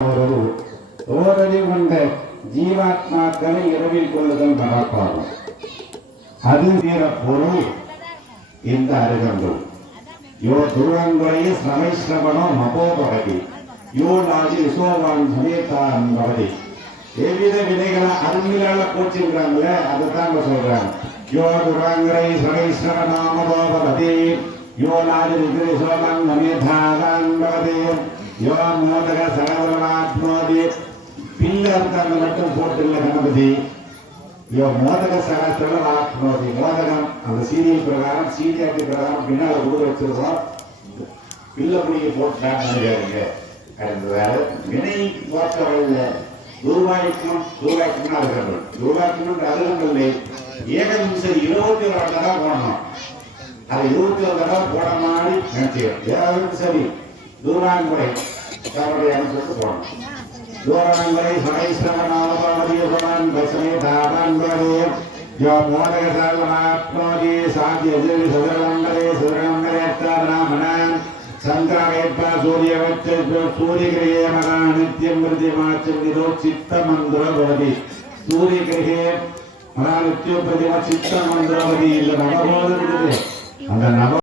ஓரறிவு கொண்ட ஜீவாத்மாக்களை இரவில் கொள்ளுதல் மனப்பாகும். அது தீர பொருள் இந்த அருகம்புல். யோ துருவங்குறைய ஸ்ரமைஸ்ரவனோ மபோபவதி யோ நாதி விசோவான் சமேதான் பவதி. எவ்வித வினைகளை அருமையால போச்சிருக்காங்களே அதுதான் சொல்றாங்க. யோ துருவங்குறை ஸ்ரமைஸ்ரவனோ மபோபவதி யோ நாதி விசோவான் சமேதான் பவதி யோ மோதக சகலமாத்மோதி. பிள்ளை இருக்காங்க மட்டும் போட்டுள்ள கணபதி. யோ மோதக சகஸ்திரம் ஆத்மோதி. மோதகம் அந்த சீரியல் பிரகாரம் சீரியாட்டி பிரகாரம் பின்னால் கூட வச்சிருக்கோம். பிள்ளை பிடிக்க போட்டுருங்க. வினை போற்றவர்கள் துர்வாய்க்கும் துர்வாய்க்கும்னா இருக்கிறது. துர்வாய்க்கும் அருகம்பல்லை ஏகவிம்சம் 21 தடவை போடணும். அதை 21 தடவை போட மாதிரி நினைச்சுக்கிறோம். சரி தூராங்குறை தவறுடைய சொல்லிட்டு போடணும். தூராங்குறை சமைஸ்ரவனாவதியசமான் பசமே தாபான்பரே யோ மோதக சர்வமாத்மோதி சாந்தி எதிரி சுதரமங்கரே சுதரமங்கரேத்தாமனான் சந்திரவேற்ப சூரியவச்ச சூரியகிரியே மகா நித்தியம் பிரதிமாச்சம் இதோ சித்த மந்திரபவதி. சூரியகிரியே மகா நித்தியம் பிரதிமா சித்த மந்திரபதி. இல்லை நவபோதம் இருக்குது. அந்த நவ